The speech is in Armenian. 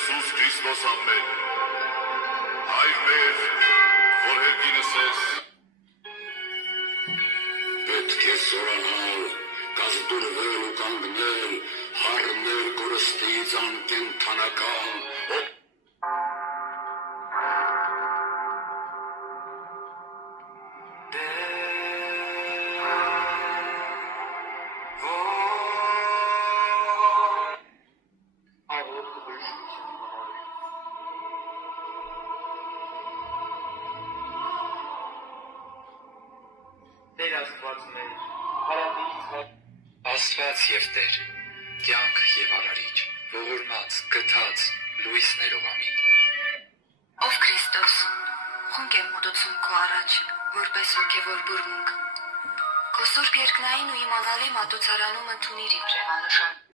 Յիսուս Քրիստոս ամեն, Հայր մեր, որ հերկինս ես, պետք է զորանալ, կազդուրվել ու կանգնել, հարմել կորստից անկենթանական, Տեր Աստվածներ, հարավից Աստված և Տեր, կյանք և արարիչ, ողորմած, գթած, լույսներով ամին։ Ով Քրիստոս, խոնկ եմ մոտոցում քո առաջ, որպես հոգևոր բուրմունք։ Քո սուրբ երկնային ու իմանալի մատուցարանում ընդունիր իմ ժևանուշ